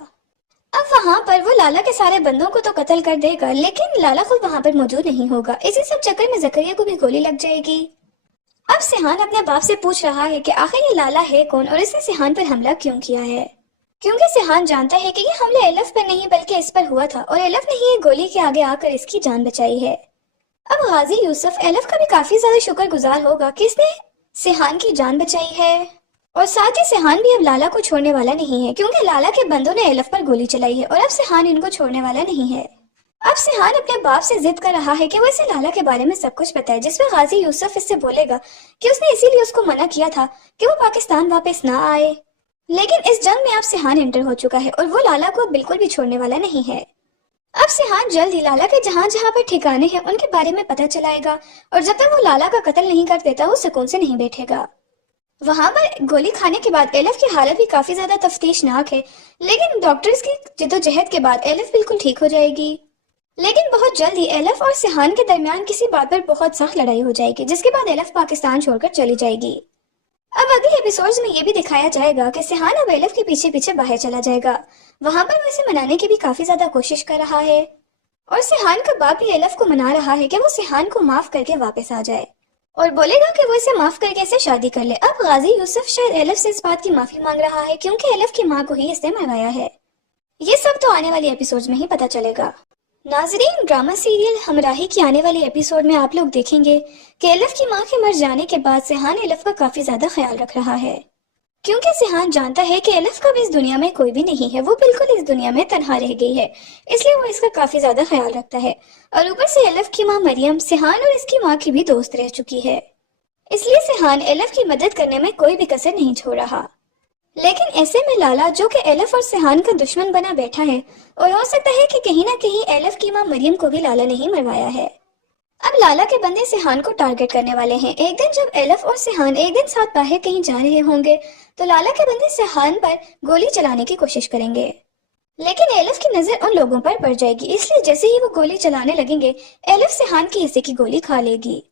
अब वहां पर वो लाला के सारे बंदों को तो कत्ल कर देगा, लेकिन लाला खुद वहां पर मौजूद नहीं होगा। इसी सब चक्कर में जकरिया को भी गोली लग जाएगी। अब सिहान अपने बाप से पूछ रहा है कि आखिर ये लाला है कौन और इसने सिहान पर हमला क्यों किया है, क्योंकि सिहान जानता है कि ये हमला एलिफ पर नहीं बल्कि इस पर हुआ था और एलिफ ने ही गोली के आगे आकर इसकी जान बचाई है। अब गाजी यूसुफ एलिफ का भी काफी ज्यादा शुक्रगुजार होगा कि इसने सिहान की जान बचाई है, और साथ ही सिहान भी अब लाला को छोड़ने वाला नहीं है, क्योंकि लाला के बंदों ने एलिफ पर गोली चलाई है और अब सिहान इनको छोड़ने वाला नहीं है। अब सिहान अपने बाप से जिद कर रहा है कि वो इसे लाला के बारे में सब कुछ पता है, जिसमें गाजी यूसुफ इससे बोलेगा कि उसने इसीलिए उसको मना किया था कि वो पाकिस्तान वापस ना आए। लेकिन इस जंग में अब सिहान एंटर हो चुका है और वो लाला को बिल्कुल भी छोड़ने वाला नहीं है। अब सिहान जल्द ही लाला के जहाँ जहाँ पर ठिकाने हैं उनके बारे में पता चलाएगा, और जब तक वो लाला का कत्ल नहीं कर देता वो सुकून से नहीं बैठेगा। वहां पर गोली खाने के बाद एलिफ की हालत भी काफी ज्यादा तफ्तीशनाक है, लेकिन डॉक्टर्स की जिद्दोजहद के बाद एलिफ बिल्कुल ठीक हो जाएगी। लेकिन बहुत जल्द ही एलिफ और सिहान के दरमियान किसी बात पर बहुत सख्त लड़ाई हो जाएगी, जिसके बाद एलिफ पाकिस्तान छोड़कर चली जाएगी। अब अगले एपिसोड्स में ये भी दिखाया जाएगा कि सिहान अब एलिफ के पीछे पीछे बाहर चला जाएगा। वहां पर वो इसे मनाने की भी काफी ज्यादा कोशिश कर रहा है, और सिहान का बाप भी एलिफ को मना रहा है कि वो सिहान को माफ करके वापस आ जाए, और बोलेगा कि वो इसे माफ करके इसे शादी कर ले। अब गाजी यूसुफ शायद एलिफ से इस बात की माफी मांग रहा है, क्योंकि एलिफ की माँ को ही इसने मरवाया है। ये सब तो आने वाली एपिसोड्स में ही पता चलेगा। नाजरीन, ड्रामा सीरियल हमराही की आने वाली एपिसोड में आप लोग देखेंगे कि एलिफ की माँ के मर जाने के बाद सिहान एलिफ का काफी ज्यादा ख्याल रख रहा है, क्योंकि सिहान जानता है कि एलिफ का भी इस दुनिया में कोई भी नहीं है, वो बिल्कुल इस दुनिया में तन्हा रह गई है, इसलिए वो इसका काफी ज्यादा ख्याल रखता है। और ऊपर से एलिफ की माँ मरियम सिहान और इसकी माँ की भी दोस्त रह चुकी है, इसलिए सिहान एलिफ की मदद करने में कोई भी कसर नहीं छोड़ रहा। लेकिन ऐसे में लाला, जो कि एलिफ और सिहान का दुश्मन बना बैठा है, और हो सकता है कि कहीं ना कहीं एलिफ की माँ मरियम को भी लाला नहीं मरवाया है। अब लाला के बंदे सिहान को टारगेट करने वाले हैं। एक दिन जब एलिफ और सिहान एक दिन साथ बाहर कहीं जा रहे होंगे तो लाला के बंदे सिहान पर गोली चलाने की कोशिश करेंगे, लेकिन एलिफ की नजर उन लोगों पर पड़ जाएगी, इसलिए जैसे ही वो गोली चलाने लगेंगे एलिफ सिहान के हिस्से की गोली खा लेगी।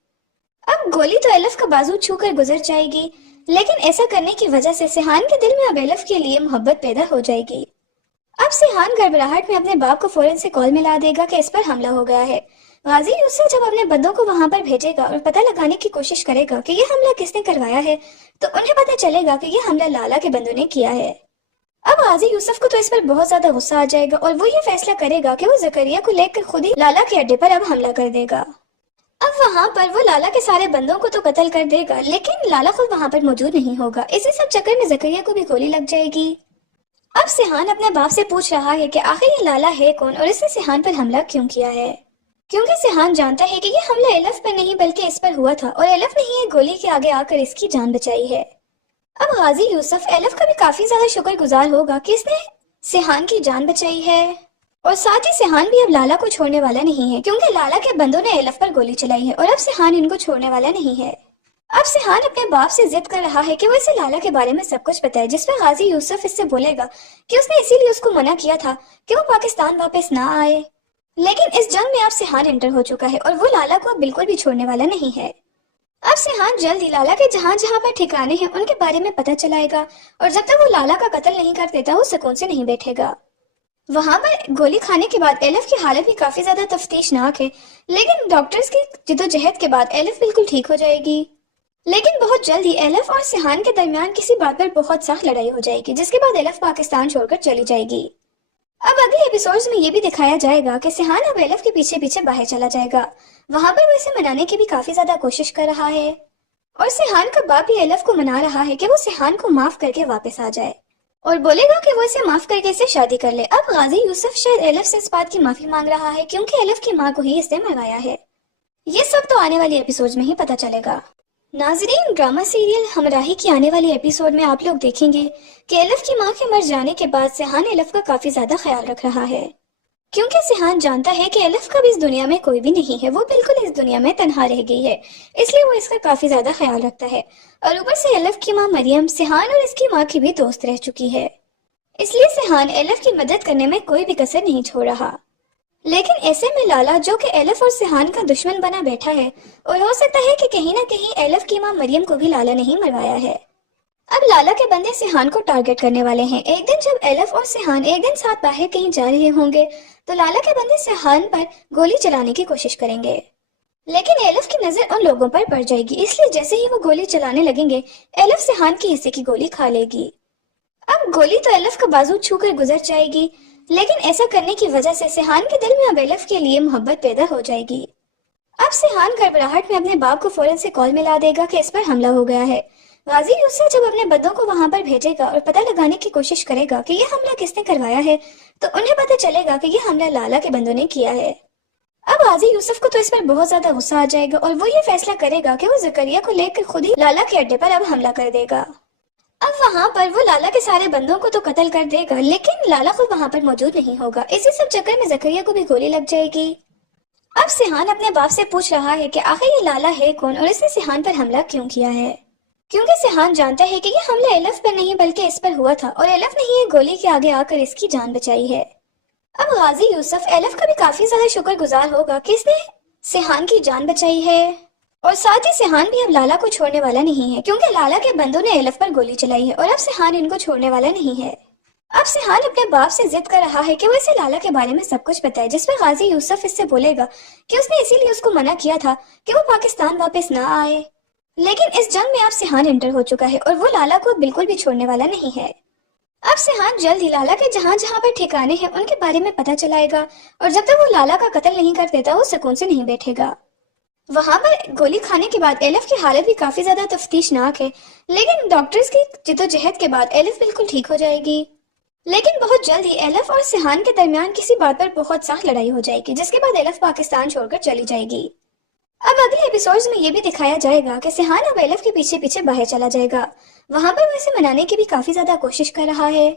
अब गोली तो एलिफ का बाजू छूकर गुजर जाएगी, लेकिन ऐसा करने की वजह से सिहान के दिल में अब एलिफ के लिए मोहब्बत पैदा हो जाएगी। अब सिहान घबराहट में अपने बाप को फौरन से कॉल मिला देगा कि इस पर हमला हो गया है। गाजी यूसुफ जब अपने बंदों को वहां पर भेजेगा और पता लगाने की कोशिश करेगा कि यह हमला किसने करवाया है, तो उन्हें पता चलेगा कि यह हमला लाला के बंदों ने किया है। अब गाजी यूसुफ को तो इस पर बहुत ज्यादा गुस्सा आ जाएगा और वो ये फैसला करेगा कि वो जकरिया को लेकर खुद ही लाला के अड्डे पर अब हमला कर देगा। अब वहां पर वो लाला के सारे बंदों को तो कत्ल कर देगा, लेकिन लाला खुद वहां पर मौजूद नहीं होगा। इसी सब चक्कर में जकरिया को भी गोली लग जाएगी। अब सिहान अपने बाप से पूछ रहा है कि आखिर ये लाला है कौन और इसने सिहान पर हमला क्यों किया है, क्योंकि सिहान जानता है कि ये हमला एलिफ पर नहीं बल्कि इस पर हुआ था और एलिफ ने ही गोली के आगे आकर इसकी जान बचाई है। अब गाजी यूसुफ एलिफ का भी काफी ज्यादा शुक्रगुजार होगा कि इसने सिहान की जान बचाई है, और साथ ही सिहान भी अब लाला को छोड़ने वाला नहीं है, क्योंकि लाला के बंदों ने एलिफ पर गोली चलाई है और अब सिहान इनको छोड़ने वाला नहीं है। अब सिहान अपने बाप से जिद कर रहा है कि वो इसे लाला के बारे में सब कुछ पता है, जिसमें गाजी यूसुफ इससे बोलेगा कि उसने इसीलिए उसको मना किया था कि वो पाकिस्तान वापस ना आए। लेकिन इस जंग में अब सिहान एंटर हो चुका है और वो लाला को अब बिल्कुल भी छोड़ने वाला नहीं है। अब सिहान जल्द ही लाला के जहाँ जहाँ पर ठिकाने हैं उनके बारे में पता चलाएगा, और जब तक वो लाला का कत्ल नहीं कर देता वो सुकून से नहीं बैठेगा। वहां पर गोली खाने के बाद एलिफ की हालत भी काफी ज्यादा तफ्तीशनाक है, लेकिन डॉक्टर्स की जिद्दोजहद के बाद एलिफ बिल्कुल ठीक हो जाएगी। लेकिन बहुत जल्द ही एलिफ और सिहान के दरमियान किसी बात पर बहुत सख्त लड़ाई हो जाएगी, जिसके बाद एलिफ पाकिस्तान छोड़कर चली जाएगी। अब अगले एपिसोड्स में ये भी दिखाया जाएगा कि सिहान अब एलिफ के पीछे पीछे बाहर चला जाएगा। वहां पर वो इसे मनाने की भी काफी ज्यादा कोशिश कर रहा है और सिहान का बाप भी एलिफ को मना रहा है कि वो सिहान को माफ करके वापस आ जाए और बोलेगा कि वो इसे माफ करके इसे शादी कर ले। अब गाजी यूसुफ शायद एलिफ से इस बात की माफी मांग रहा है, क्योंकि एलिफ की माँ को ही इसने मरवाया है। ये सब तो आने वाली एपिसोड में ही पता चलेगा। नाजरीन, ड्रामा सीरियल हमराही की आने वाली एपिसोड में आप लोग देखेंगे कि एलिफ की माँ के मर जाने के बाद सिहान एलिफ का काफी ज्यादा ख्याल रख रहा है, क्योंकि सिहान जानता है कि एलिफ का भी इस दुनिया में कोई भी नहीं है, वो बिल्कुल इस दुनिया में तन्हा रह गई है, इसलिए वो इसका काफी ज्यादा ख्याल रखता है। और ऊपर से एलिफ की माँ मरियम सिहान और इसकी माँ की भी दोस्त रह चुकी है, इसलिए सिहान एलिफ की मदद करने में कोई भी कसर नहीं छोड़ रहा। लेकिन ऐसे में लाला, जो कि एलिफ और सिहान का दुश्मन बना बैठा है, और हो सकता है कि कहीं ना कहीं एलिफ की माँ मरियम को भी लाला नहीं मरवाया है। अब लाला के बंदे सिहान को टारगेट करने वाले हैं। एक दिन जब एलिफ और सिहान एक दिन साथ बाहर कहीं जा रहे होंगे तो लाला के बंदे सिहान पर गोली चलाने की कोशिश करेंगे, लेकिन एलिफ की नजर उन लोगों पर पड़ जाएगी, इसलिए जैसे ही वो गोली चलाने लगेंगे एलिफ सिहान के हिस्से की गोली खा लेगी। अब गोली तो एलिफ का बाजू छूकर गुजर जाएगी, लेकिन ऐसा करने की वजह से सिहान के दिल में अब एलिफ के लिए मोहब्बत पैदा हो जाएगी। अब सिहान घबराहट में अपने बाप को फौरन से कॉल मिला देगा कि इस पर हमला हो गया है। गाजी यूसुफ जब अपने बंदों को वहां पर भेजेगा और पता लगाने की कोशिश करेगा कि ये हमला किसने करवाया है, तो उन्हें पता चलेगा कि ये हमला लाला के बंदों ने किया है। अब गाजी यूसुफ को तो इस पर बहुत ज्यादा गुस्सा आ जाएगा और वो ये फैसला करेगा कि वो जकरिया को लेकर खुद ही लाला के अड्डे पर अब हमला कर देगा। अब वहां पर वो लाला के सारे बंदों को तो कत्ल कर देगा, लेकिन लाला खुद वहां पर मौजूद नहीं होगा। इसी सब चक्कर में जकरिया को भी गोली लग जाएगी। अब सिहान अपने बाप से पूछ रहा है कि आखिर ये लाला है कौन और इसने सिहान पर हमला क्यों किया है, क्योंकि सिहान जानता है कि ये हमला एलिफ पर नहीं बल्कि इस पर हुआ था और एलिफ ने ही गोली के आगे आकर इसकी जान बचाई है। अब गाजी यूसुफ एलिफ का भी काफी ज्यादा शुक्रगुजार होगा कि इसने सिहान की जान बचाई है, और साथ ही सिहान भी अब लाला को छोड़ने वाला नहीं है, क्योंकि लाला के बंदों ने एलिफ पर गोली चलाई है और अब सिहान इनको छोड़ने वाला नहीं है। अब सिहान अपने बाप से जिद कर रहा है कि वो इसे लाला के बारे में सब कुछ बताए, जिस पर गाजी यूसुफ इससे बोलेगा कि उसने इसीलिए उसको मना किया था कि वो पाकिस्तान वापस ना आए। लेकिन इस जंग में अब सिहान एंटर हो चुका है और वो लाला को बिल्कुल भी छोड़ने वाला नहीं है। अब सिहान जल्द ही लाला के जहाँ जहाँ पर ठिकाने हैं उनके बारे में पता चलाएगा, और जब तक वो लाला का कत्ल नहीं कर देता वो सुकून से नहीं बैठेगा। वहां पर गोली खाने के बाद एलिफ की हालत भी काफी ज्यादा तफ्तीशनाक है, लेकिन डॉक्टर्स की जिद्दोजहद के बाद एलिफ बिल्कुल ठीक हो जाएगी। लेकिन बहुत जल्द ही एलिफ और सिहान के दरमियान किसी बात पर बहुत सख्त लड़ाई हो जाएगी, जिसके बाद एलिफ पाकिस्तान छोड़कर चली जाएगी। अब अगले एपिसोड्स में ये भी दिखाया जाएगा कि सिहान अब एलिफ के पीछे पीछे बाहर चला जाएगा। वहां पर वो इसे मनाने की भी काफी ज्यादा कोशिश कर रहा है,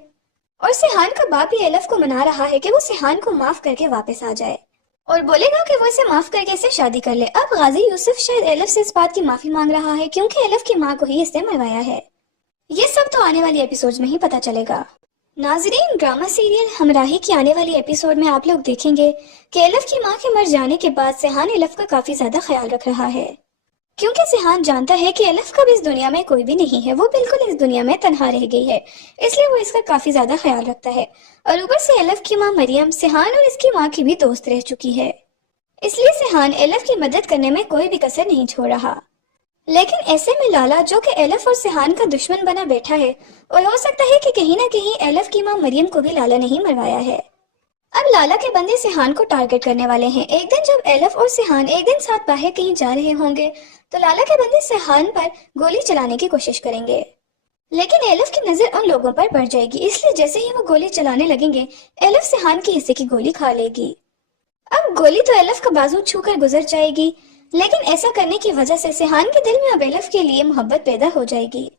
और सिहान का बाप भी एलिफ को मना रहा है कि वो सिहान को माफ करके वापस आ जाए, और बोलेगा कि वो इसे माफ करके इसे शादी कर ले। अब गाजी यूसुफ शायद एलिफ से इस बात की माफी मांग रहा है, क्योंकि एलिफ की माँ को ही इसने मरवाया है। ये सब तो आने वाली एपिसोड में ही पता चलेगा। नाजरीन, ड्रामा सीरियल हमराही की आने वाली एपिसोड में आप लोग देखेंगे कि एलिफ की माँ के मर जाने के बाद सिहान एलिफ का काफी ज्यादा ख्याल रख रहा है, क्योंकि सिहान जानता है कि एलिफ का भी इस दुनिया में कोई भी नहीं है, वो बिल्कुल इस दुनिया में तन्हा रह गई है, इसलिए वो इसका काफी ज्यादा ख्याल रखता है। और ऊपर से एलिफ की माँ मरियम सिहान और इसकी माँ की भी दोस्त रह चुकी है, इसलिए सिहान एलिफ की मदद करने में कोई भी कसर नहीं छोड़ रहा। लेकिन ऐसे में लाला, जो कि एलिफ और सिहान का दुश्मन बना बैठा है, और हो सकता है कि कहीं ना कहीं एलिफ की माँ मरियम को भी लाला नहीं मरवाया है। अब लाला के बंदे सिहान को टारगेट करने वाले हैं। एक दिन जब एलिफ और सिहान एक दिन साथ बाहर कहीं जा रहे होंगे तो लाला के बंदे सिहान पर गोली चलाने की कोशिश करेंगे, लेकिन एलिफ की नजर उन लोगों पर पड़ जाएगी, इसलिए जैसे ही वो गोली चलाने लगेंगे एलिफ सिहान के हिस्से की गोली खा लेगी। अब गोली तो एलिफ का बाजू छूकर गुजर जाएगी, लेकिन ऐसा करने की वजह से सिहान के दिल में अब एलिफ के लिए मोहब्बत पैदा हो जाएगी।